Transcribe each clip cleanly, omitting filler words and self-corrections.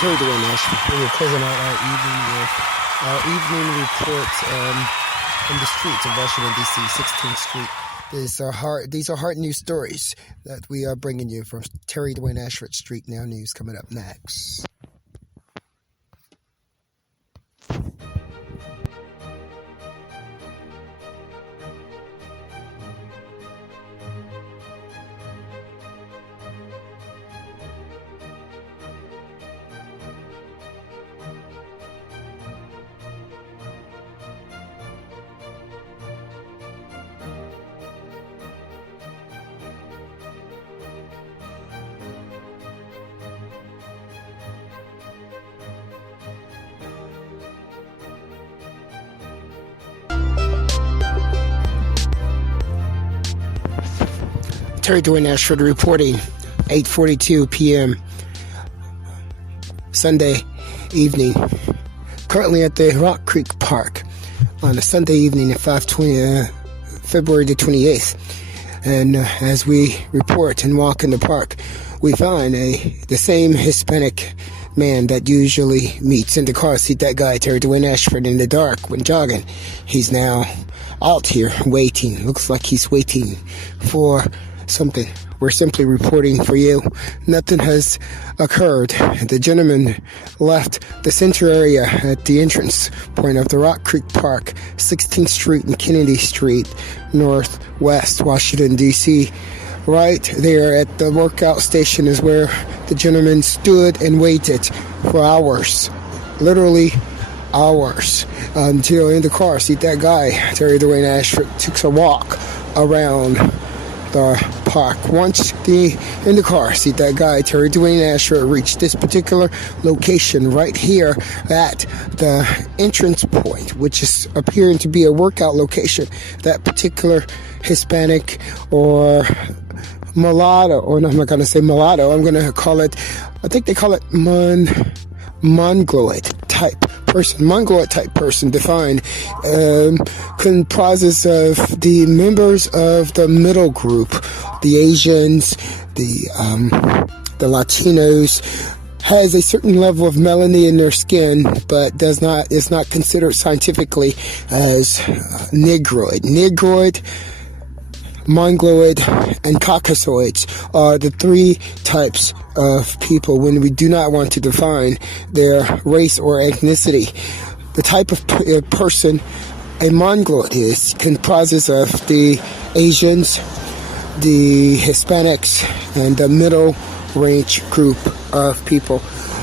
Terry DWAYNE ASHFORD. We're closing out our evening with our evening reports from the streets of Washington, D.C., 16th Street. These are hard news stories that we are bringing you from Terry DWAYNE ASHFORD StreetNOW News coming up next. Terry DWAYNE ASHFORD reporting, 8:42 p.m. Sunday evening. Currently at the Rock Creek Park on a Sunday evening at February the 28th. And as we report and walk in the park, we find the same Hispanic man that usually meets in the car seat, that guy, Terry DWAYNE ASHFORD, in the dark when jogging. He's now out here waiting. Looks like he's waiting for something. We're simply reporting for you. Nothing has occurred. The gentleman left the center area at the entrance point of the Rock Creek Park, 16th Street and Kennedy Street, Northwest Washington, D.C. Right there at the workout station is where the gentleman stood and waited for hours. Literally hours. Until in the car seat, that guy, Terry DWAYNE ASHFORD, took a walk around the park. Once in the car seat, that guy, Terry DWAYNE ASHFORD, reached this particular location right here at the entrance point, which is appearing to be a workout location. That particular Hispanic or mulatto, or no, I'm not going to say mulatto, I'm going to call it, I think they call it Mongoloid type person. Mongoloid type person defined comprises of the members of the middle group, the Asians, the Latinos, has a certain level of melanin in their skin, but is not considered scientifically as Negroid. Negroid, Mongoloid, and Caucasoids are the three types of people when we do not want to define their race or ethnicity. The type of person a Mongoloid is comprises of the Asians, the Hispanics, and the middle range group of people.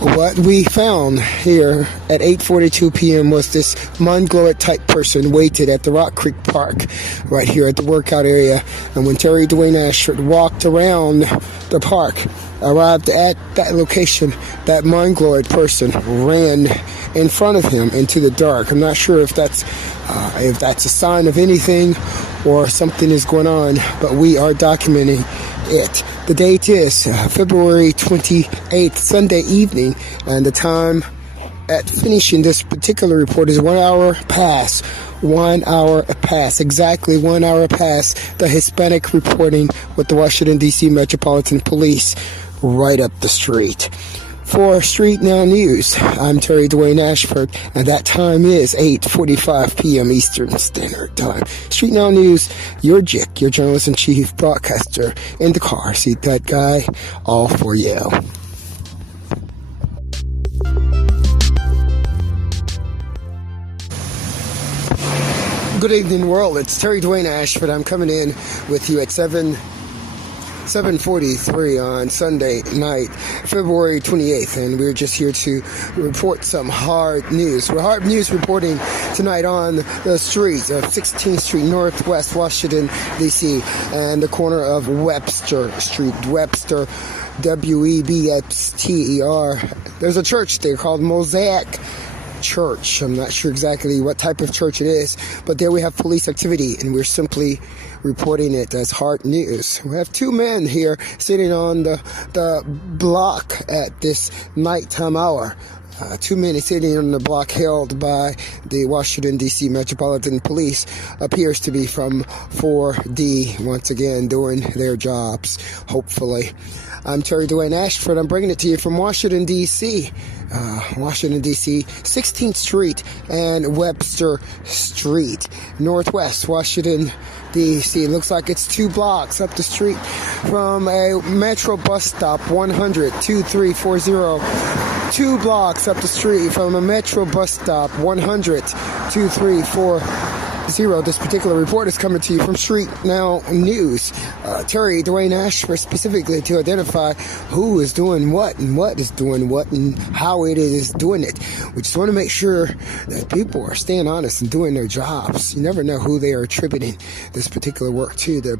What we found here at 8:42 p.m. was this Mongoloid type person waited at the Rock Creek Park right here at the workout area. And when Terry DWAYNE ASHFORD walked around the park, arrived at that location, that Mongoloid person ran in front of him into the dark. I'm not sure if that's a sign of anything or something is going on, but we are documenting it. The date is February 28th, Sunday evening, and the time at finishing this particular report is 1 hour past. 1 hour past, exactly 1 hour past the Hispanic reporting with the Washington, D.C. Metropolitan Police right up the street. For StreetNOW News, I'm Terry DWAYNE ASHFORD, and that time is 8:45 p.m. Eastern Standard Time. StreetNOW News, your JIC, your journalist-in-chief broadcaster, in the car seat, that guy, all for you. Good evening, world. It's Terry DWAYNE ASHFORD. I'm coming in with you at 7:43 on Sunday night, February 28th, and we're just here to report some hard news. We're hard news reporting tonight on the streets of 16th Street, Northwest Washington, D.C., and the corner of Webster Street, Webster, W-E-B-S-T-E-R. There's a church there called Mosaic Church. I'm not sure exactly what type of church it is, but there we have police activity, and we're simply reporting it as hard news. We have two men here sitting on the block at this nighttime hour. Two men sitting on the block held by the Washington, D.C. Metropolitan Police appears to be from 4D, once again doing their jobs, hopefully. I'm Terry DWAYNE ASHFORD. I'm bringing it to you from Washington, D.C. Washington, D.C., 16th Street and Webster Street, Northwest Washington, D.C. Looks like it's 2 blocks up the street from a Metro bus stop, 100-2340. 2 blocks up the street from a Metro bus stop, 100-2340. This particular report is coming to you from StreetNOW News. Terry DWAYNE ASHFORD, specifically to identify who is doing what and what is doing what and how it is doing it. We just want to make sure that people are staying honest and doing their jobs. You never know who they are attributing this particular work to. The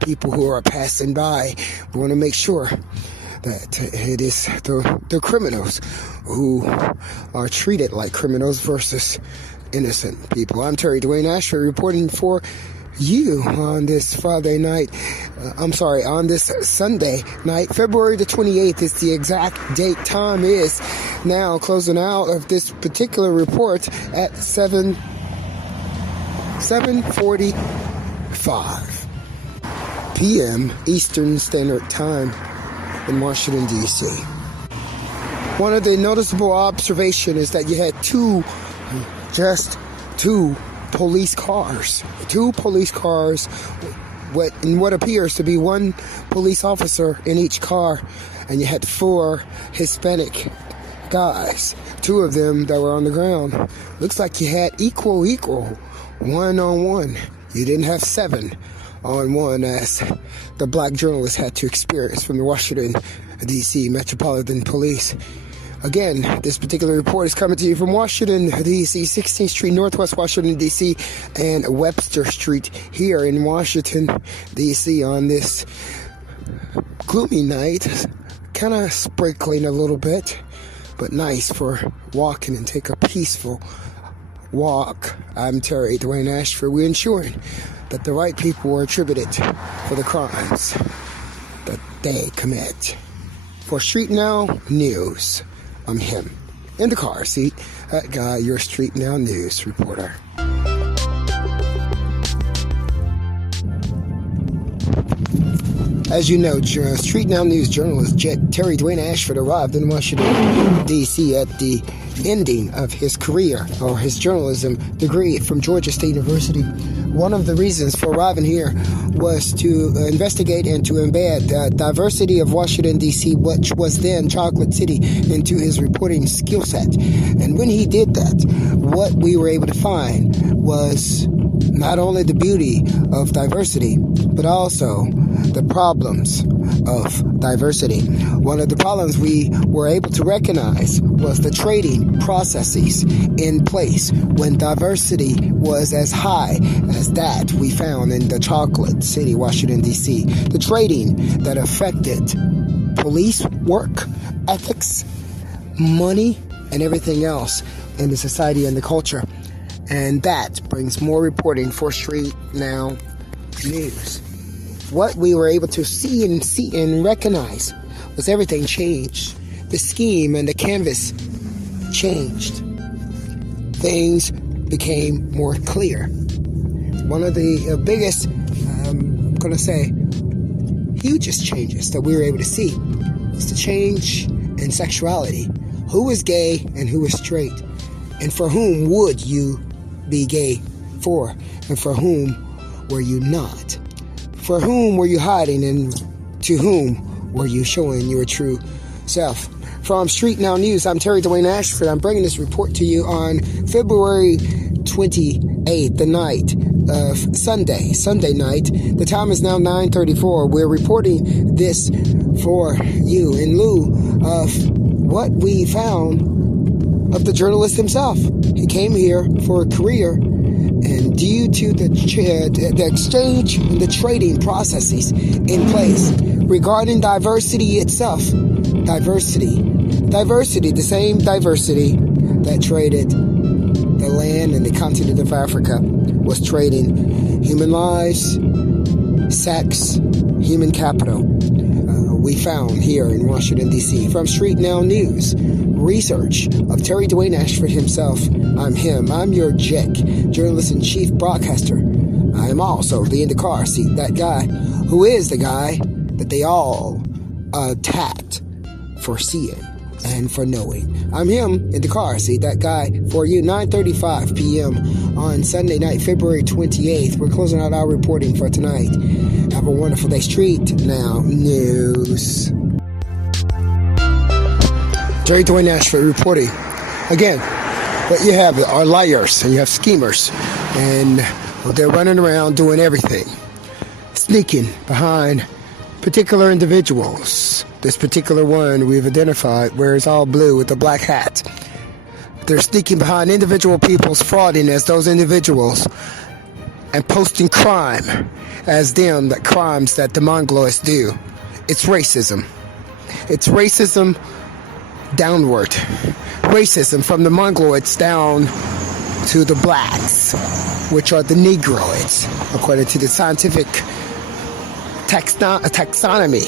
people who are passing by. We want to make sure that it is the criminals who are treated like criminals versus innocent people. I'm Terry DWAYNE ASHFORD reporting for you on this Friday night. On this Sunday night. February the 28th is the exact date. Time is now closing out of this particular report at 7:45 p.m. Eastern Standard Time in Washington, D.C. One of the noticeable observations is that you had just two police cars. 2 police cars, what appears to be 1 police officer in each car, and you had 4 Hispanic guys, 2 of them that were on the ground. Looks like you had equal, 1-on-1. You didn't have 7-on-1 as the black journalist had to experience from the Washington, D.C. Metropolitan Police. Again, this particular report is coming to you from Washington, D.C., 16th Street, Northwest Washington, D.C., and Webster Street here in Washington, D.C. on this gloomy night. Kind of sprinkling a little bit, but nice for walking and take a peaceful walk. I'm Terry DWAYNE ASHFORD. We're ensuring that the right people are attributed for the crimes that they commit. For StreetNOW News, I'm him, Indacarseat, DatGuY, your StreetNOW News reporter. As you know, StreetNOW News journalist Terry DWAYNE ASHFORD arrived in Washington, D.C. at the ending of his career, or his journalism degree from Georgia State University. One of the reasons for arriving here was to investigate and to embed the diversity of Washington, D.C., which was then Chocolate City, into his reporting skill set. And when he did that, what we were able to find was not only the beauty of diversity, but also the problems of diversity. One of the problems we were able to recognize was the trading processes in place when diversity was as high as that we found in the Chocolate City, Washington, D.C. The trading that affected police work, ethics, money, and everything else in the society and the culture. And that brings more reporting for StreetNOW News. What we were able to see and recognize was everything changed. The scheme and the canvas changed. Things became more clear. One of the biggest, hugest changes that we were able to see was the change in sexuality. Who was gay and who was straight? And for whom would you be gay for? And for whom were you not? For whom were you hiding, and to whom were you showing your true self? From StreetNOW News, I'm Terry DWAYNE ASHFORD. I'm bringing this report to you on February 28th, the night of Sunday night. The time is now 9:34. We're reporting this for you in lieu of what we found of the journalist himself. He came here for a career, and due to the exchange and the trading processes in place regarding diversity itself, diversity, the same diversity that traded the land and the continent of Africa was trading human lives, sex, human capital. we found here in Washington, D.C. From StreetNOW News, research of Terry DWAYNE ASHFORD himself. I'm him. I'm your JIC, journalist-in-chief broadcaster. I am also the Indacarseat, that guy who is the guy that they all attacked for seeing and for knowing. I'm him in the car. See that guy for you. 9:35 p.m. on Sunday night, February 28th. We're closing out our reporting for tonight. Have a wonderful day. StreetNOW News. Terry DWAYNE ASHFORD reporting. Again, what you have are liars and you have schemers, and they're running around doing everything, sneaking behind particular individuals. This particular one we've identified wears all blue with a black hat. They're sneaking behind individual people's frauding as those individuals and posting crime as them, that crimes that the Mongoloids do. It's racism. It's racism downward. Racism from the Mongoloids down to the blacks, which are the Negroids, according to the scientific taxonomy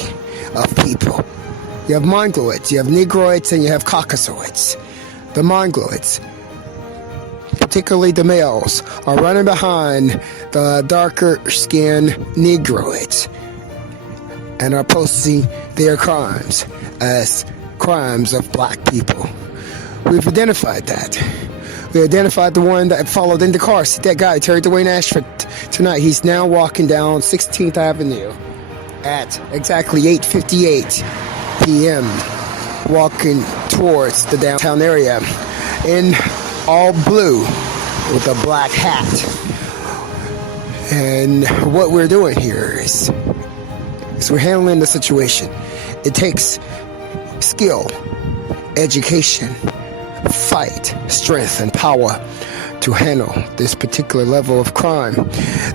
of people. You have Mongoloids, you have Negroids, and you have Caucasoids. The Mongoloids, particularly the males, are running behind the darker skinned Negroids and are posting their crimes as crimes of black people. We've identified that. We identified the one that followed Indacarseat, that guy, Terry DWAYNE ASHFORD, tonight. He's now walking down 16th Avenue at exactly 8:58 p.m., walking towards the downtown area in all blue with a black hat. And what we're doing here is we're handling the situation. It takes skill, education, fight, strength, and power to handle this particular level of crime.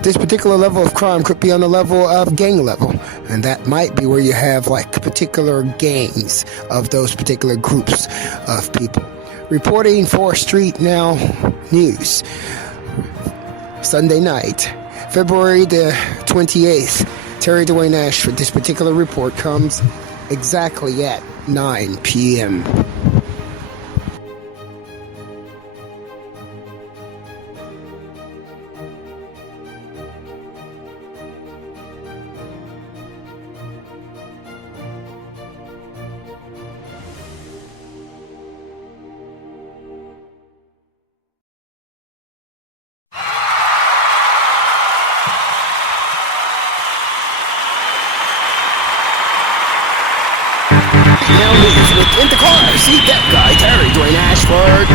This particular level of crime could be on the level of gang level, and that might be where you have like particular gangs of those particular groups of people. Reporting for StreetNOW News, Sunday night, February the 28th, Terry DWAYNE ASHFORD. This particular report comes exactly at 9 p.m. Now news with Indacarseat, DatGuY Terry DWAYNE ASHFORD.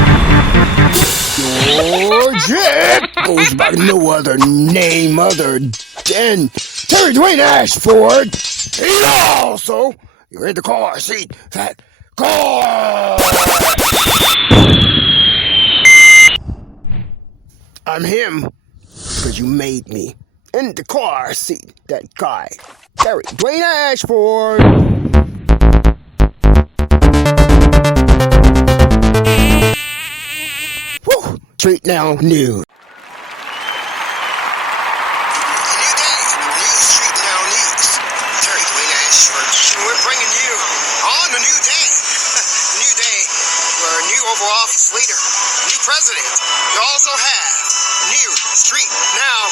Your JIC goes by no other name other than Terry DWAYNE ASHFORD. He's also your Indacarseat, that guy. I'm him because you made me. Indacarseat, that guy, Terry DWAYNE ASHFORD. StreetNOW News. New day, new StreetNOW News. Terry DWAYNE ASHFORD. And we're bringing you on a new day. A new day where a new Oval Office leader, new president. You also have new StreetNOW